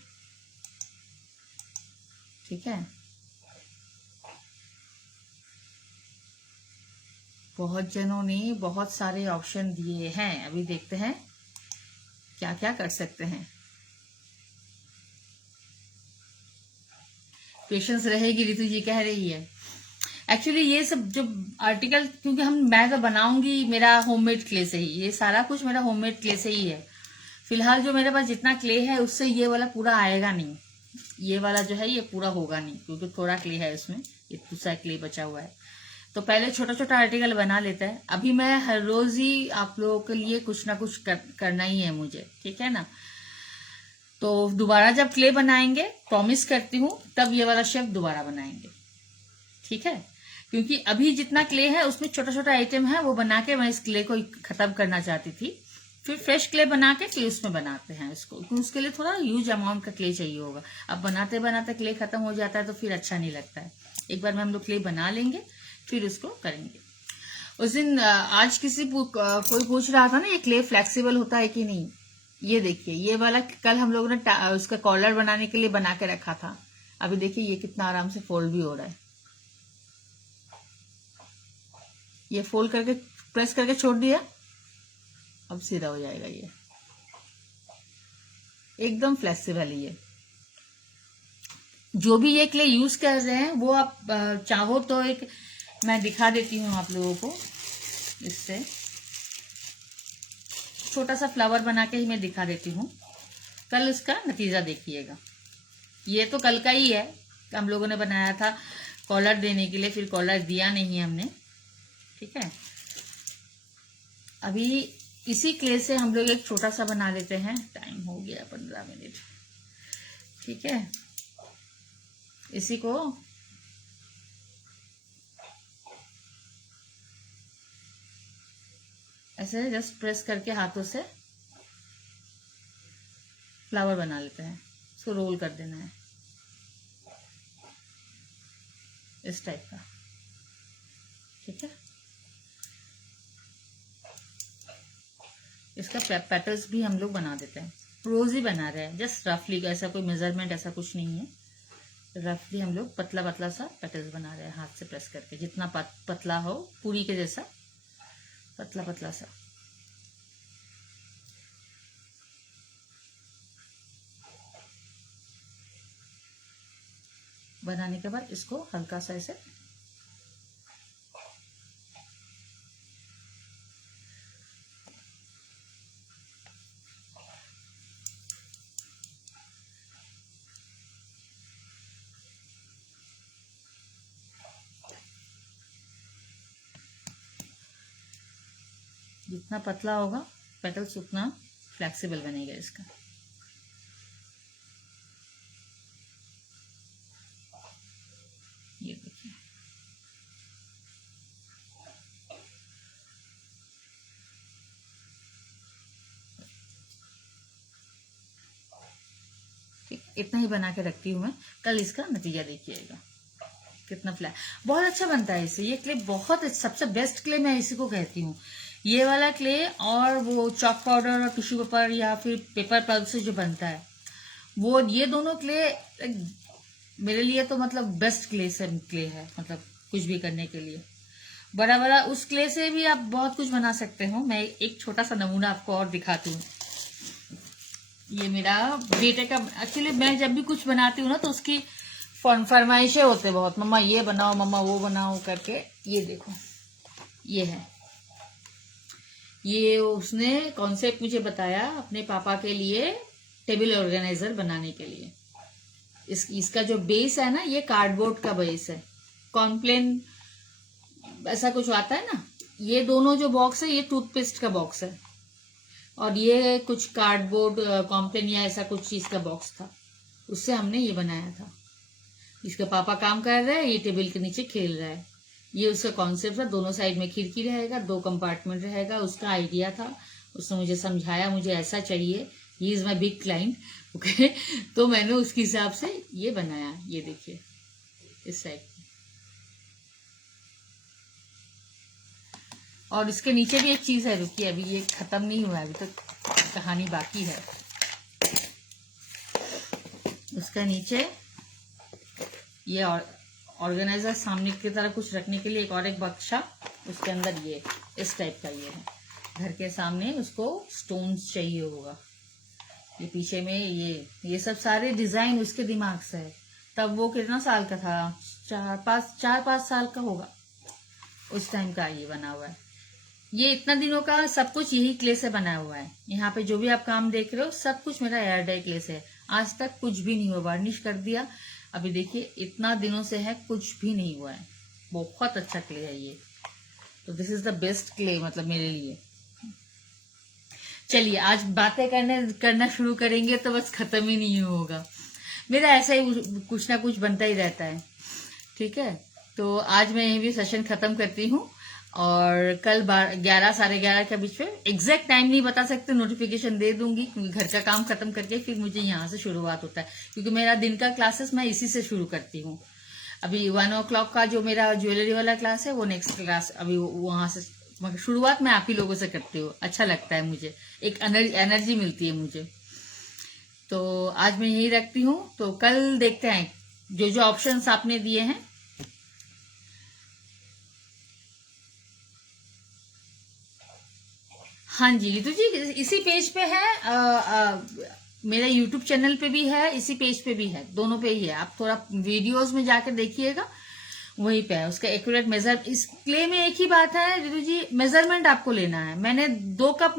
ठीक है, बहुत जनों ने बहुत सारे ऑप्शन दिए हैं। अभी देखते हैं क्या क्या कर सकते हैं। पेशेंस रहेगी, रितु जी कह रही है। एक्चुअली ये सब जो आर्टिकल, क्योंकि मैं तो बनाऊंगी मेरा होममेड क्ले से ही, ये सारा कुछ मेरा होममेड क्ले से ही है। फिलहाल जो मेरे पास जितना क्ले है उससे ये वाला पूरा आएगा नहीं, ये वाला जो है ये पूरा होगा नहीं, क्योंकि थोड़ा क्ले है इसमें, ये दूसरा क्ले बचा हुआ है। तो पहले छोटा छोटा आर्टिकल बना लेता है। अभी मैं हर रोज ही आप लोगों के लिए कुछ ना कुछ करना ही है मुझे, ठीक है ना। तो दोबारा जब क्ले बनाएंगे, प्रॉमिस करती हूँ, तब ये वाला शेफ दोबारा बनाएंगे, ठीक है। क्योंकि अभी जितना क्ले है उसमें छोटा छोटा आइटम है, वो बना के मैं इस क्ले को खत्म करना चाहती थी। फिर फ्रेश क्ले बना के फिर उसमें बनाते हैं इसको, क्योंकि उसके लिए थोड़ा ह्यूज अमाउंट का क्ले चाहिए होगा। अब बनाते बनाते क्ले खत्म हो जाता है तो फिर अच्छा नहीं लगता है। एक बार में हम लोग क्ले बना लेंगे फिर उसको करेंगे। उस दिन आज कोई पूछ रहा था ना, ये क्ले फ्लेक्सिबल होता है कि नहीं। ये देखिए, ये वाला कल हम लोगों ने उसका कॉलर बनाने के लिए बना के रखा था। अभी देखिए ये कितना आराम से फोल्ड भी हो रहा है। ये फोल्ड करके प्रेस करके छोड़ दिया, अब सीधा हो जाएगा। ये एकदम फ्लेक्सिबल है। ये जो भी ये क्ले यूज कर रहे हैं वो आप चाहो तो एक मैं दिखा देती हूँ आप लोगों को, इससे छोटा सा फ्लावर बना के ही मैं दिखा देती हूँ, कल उसका नतीजा देखिएगा। ये तो कल का ही है, हम लोगों ने बनाया था कॉलर देने के लिए, फिर कॉलर दिया नहीं हमने, ठीक है। अभी इसी क्ले से हम लोग एक छोटा सा बना लेते हैं। टाइम हो गया 15 मिनट, ठीक है। इसी को ऐसे जस्ट प्रेस करके हाथों से फ्लावर बना लेते हैं, इसको रोल कर देना है इस टाइप का, ठीक है। इसका पेटल्स भी हम लोग बना देते हैं, रोज ही बना रहे हैं, जस्ट रफली, ऐसा कोई मेजरमेंट ऐसा कुछ नहीं है, रफली हम लोग पतला पतला सा पेटल्स बना रहे हैं, हाथ से प्रेस करके, जितना पतला हो, पूरी के जैसा पतला पतला सा। बनाने के बाद इसको हल्का सा ऐसे जितना पतला होगा पेटल्स उतना फ्लेक्सिबल बनेगा इसका। ये देखिए, ठीक, इतना ही बना के रखती हूँ मैं। कल इसका नतीजा देखिएगा कितना फ्लैट, बहुत अच्छा बनता है इससे। ये क्ले बहुत सबसे बेस्ट क्ले मैं इसी को कहती हूँ, ये वाला क्ले और वो चॉक पाउडर और टिश्यू पेपर या फिर पेपर पल्प से जो बनता है वो, ये दोनों क्ले मेरे लिए तो मतलब बेस्ट क्ले है, मतलब कुछ भी करने के लिए। बड़ा बड़ा उस क्ले से भी आप बहुत कुछ बना सकते हो। मैं एक छोटा सा नमूना आपको और दिखाती हूँ। ये मेरा बेटे का, एक्चुअली मैं जब भी कुछ बनाती हूँ ना तो उसकी फरमाइशें होते बहुत, मम्मा ये बनाओ, मम्मा वो बनाओ करके। ये देखो, ये है, ये उसने कॉन्सेप्ट मुझे बताया अपने पापा के लिए टेबल ऑर्गेनाइजर बनाने के लिए। इसका जो बेस है ना, ये कार्डबोर्ड का बेस है, कॉम्प्लेन ऐसा कुछ आता है ना। ये दोनों जो बॉक्स है ये टूथपेस्ट का बॉक्स है और ये कुछ कार्डबोर्ड कॉम्प्लेन या ऐसा कुछ चीज का बॉक्स था, उससे हमने ये बनाया था। इसका पापा काम कर रहा है, ये टेबल के नीचे खेल रहा है। ये उसका कॉन्सेप्ट था, दोनों साइड में खिड़की रहेगा, 2 कंपार्टमेंट रहेगा, उसका आइडिया था। उसने मुझे समझाया मुझे ऐसा चाहिए, he is my big client, okay. तो मैंने उसके हिसाब से ये बनाया। ये देखिए इस साइड, और इसके नीचे भी एक चीज है, रुकिए अभी ये खत्म नहीं हुआ, अभी तो कहानी बाकी है। उसका नीचे ये ऑर्गेनाइजर सामने की तरह कुछ रखने के लिए एक बक्सा, उसके अंदर ये इस टाइप का ये है। घर के सामने उसको स्टोन्स चाहिए होगा। ये पीछे में ये सब सारे डिजाइन उसके दिमाग से है। तब वो कितना साल का था, 4-5 साल का होगा उस टाइम का ये बना हुआ है। ये इतना दिनों का सब कुछ यही क्ले से बना हुआ है। यहाँ पे जो भी आप काम देख रहे हो सब कुछ मेरा एयर डाई क्ले से है। आज तक कुछ भी नहीं हुआ, वार्निश कर दिया, अभी देखिए इतना दिनों से है, कुछ भी नहीं हुआ है। बहुत अच्छा क्ले है ये, तो this is the best clay मतलब मेरे लिए। चलिए आज बातें करना शुरू करेंगे तो बस खत्म ही नहीं होगा। मेरा ऐसा ही कुछ ना कुछ बनता ही रहता है, ठीक है। तो आज मैं यही भी सेशन खत्म करती हूँ और कल 11-11:30 के बीच में, एग्जैक्ट टाइम नहीं बता सकते, नोटिफिकेशन दे दूंगी क्योंकि घर का काम खत्म करके फिर मुझे यहाँ से शुरुआत होता है, क्योंकि मेरा दिन का क्लासेस मैं इसी से शुरू करती हूँ। अभी 1 o'clock का जो मेरा ज्वेलरी वाला क्लास है वो नेक्स्ट क्लास, अभी वहां से शुरुआत मैं आप ही लोगों से करती हूँ। अच्छा लगता है मुझे, एक एनर्जी मिलती है मुझे। तो आज मैं यही रखती हूँ, तो कल देखते हैं जो जो ऑप्शंस आपने दिए हैं। हाँ जी रितु जी, इसी पेज पे है, मेरा यूट्यूब चैनल पे भी है, इसी पेज पे भी है, दोनों पे ही है। आप थोड़ा वीडियोस में जाकर देखिएगा, वहीं पे है उसका एक्यूरेट मेजर। इस क्ले में एक ही बात है रितु जी, मेजरमेंट आपको लेना है। मैंने 2 कप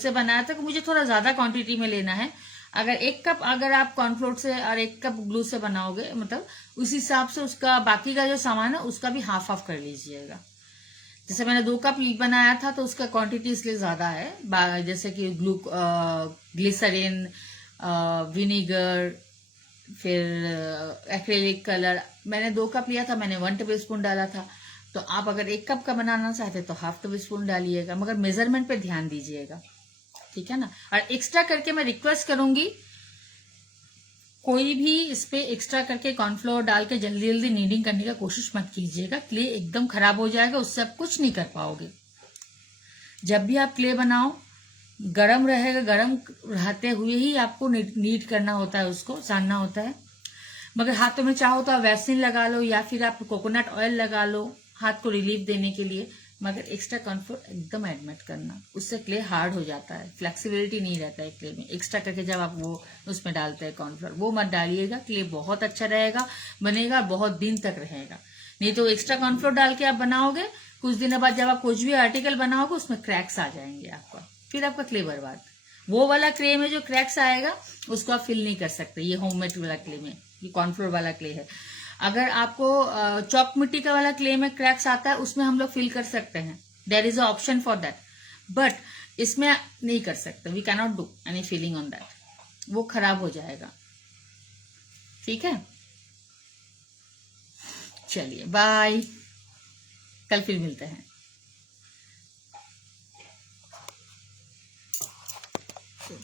से बनाया था, तो मुझे थोड़ा ज्यादा क्वांटिटी में लेना है। अगर 1 कप अगर आप कॉर्नफ्लोर से और 1 कप ग्लू से बनाओगे, मतलब उस हिसाब से उसका बाकी का जो सामान है उसका भी हाफ कर लीजिएगा। जैसे मैंने 2 कप बनाया था तो उसका क्वांटिटी इसलिए ज्यादा है, जैसे कि ग्लिसरीन, विनीगर, फिर एक्रेलिक कलर। मैंने 2 कप लिया था, मैंने 1 टेबल स्पून डाला था। तो आप अगर 1 कप का बनाना चाहते तो हाफ टेबल स्पून डालिएगा, मगर मेजरमेंट पे ध्यान दीजिएगा, ठीक है ना। और एक्स्ट्रा करके मैं रिक्वेस्ट करूंगी, कोई भी इस पे एक्स्ट्रा करके कॉर्नफ्लोर डाल के जल्दी जल्दी नीडिंग करने का कोशिश मत कीजिएगा, क्ले एकदम खराब हो जाएगा, उससे आप कुछ नहीं कर पाओगे। जब भी आप क्ले बनाओ गरम रहेगा, गरम रहते हुए ही आपको नीड करना होता है, उसको सानना होता है। मगर हाथों में चाहो तो आप वैसलीन लगा लो या फिर आप कोकोनट ऑयल लगा लो हाथ को रिलीफ देने के लिए, मगर एक्स्ट्रा कॉर्नफ्लोर एकदम ऐड मत करना, उससे क्ले हार्ड हो जाता है, फ्लेक्सिबिलिटी नहीं रहता है क्ले में। एक्स्ट्रा करके जब आप वो उसमें डालते हैं कॉर्नफ्लोर, वो मत डालिएगा, क्ले बहुत अच्छा रहेगा, बनेगा, बहुत दिन तक रहेगा। नहीं तो एक्स्ट्रा कॉर्नफ्लोर डाल के आप बनाओगे, कुछ दिनों बाद जब आप कुछ भी आर्टिकल बनाओगे उसमें क्रैक्स आ जाएंगे आपका, फिर आपका क्ले बर्बाद। वो वाला क्ले में जो क्रैक्स आएगा उसको आप फिल नहीं कर सकते, ये होममेड वाला क्ले में, ये कॉर्नफ्लोर वाला क्ले है। अगर आपको चॉक मिट्टी का वाला क्ले में क्रैक्स आता है, उसमें हम लोग फिल कर सकते हैं, there is a option for that. But इसमें नहीं कर सकते, we cannot do any feeling on that, वो खराब हो जाएगा। ठीक है, चलिए बाय, कल फिर मिलते हैं। तो